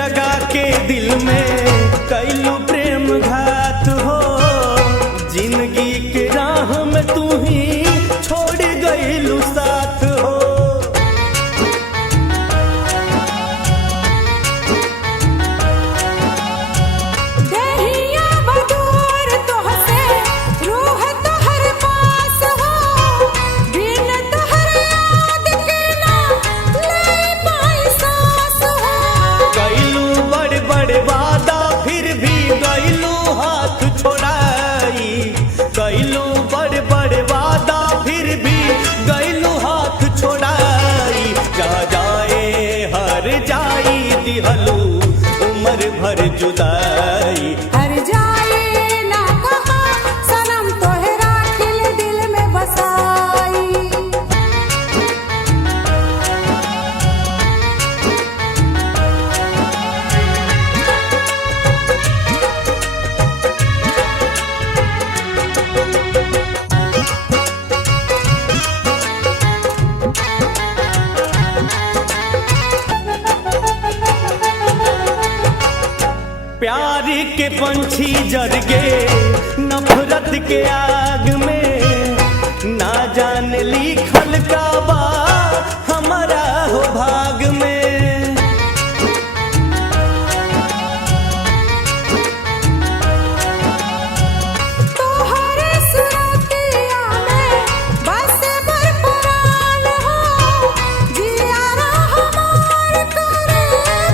जगा के दिल में कैलू प्रेम घात हो। जिंदगी के राह में तू ही छोड़ गईलू साथ हो। देहिया बदूर तोहसे रूह तोहर पास हो। बिन तोहर याद के ना ले पाई सांस हो। कैलू बड़ बड़ वादा फिर भी गईलू हाथ छोड़ाई। कैलू बड़ बड़ वादा फिर भी गईलू हाथ छोड़ाई। जा जाए हर जाई दिहलू उम्र भर जुदाई। हर जाए ना कहा सनम तोहरा खिल दिल में बसाई। प्यार के पंछी जर गे नफरत के आग में। ना जान लिखल का बा हमारा हो भाग में। तोहरे सुरतिया में बस बरपरान हो। जियारा हमार करे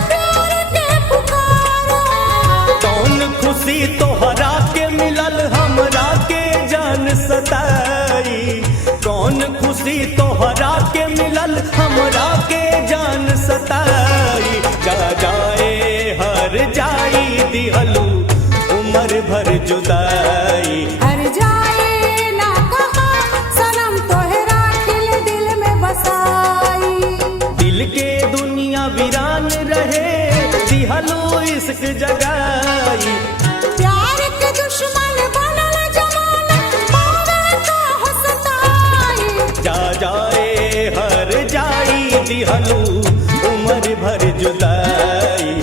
प्यार के पुकार हो। कौन खुशी तोहरा के मिलल हमरा के जान सताई। कौन खुशी तोहरा के मिलल हमरा के जान सताई। जा जाए हर जाई दिहलू उम्र भर जुदाई। हर जाए ना कहा सनम तोहरा खिल दिल में बसाई। दिल के दुनिया वीरान रहे दिहलू इश्क जगाई। प्यार के दुश्मन बनल जमाना पावे का हो सताई। जा जाए हर जाई दिहलू उम्र भर जुदाई।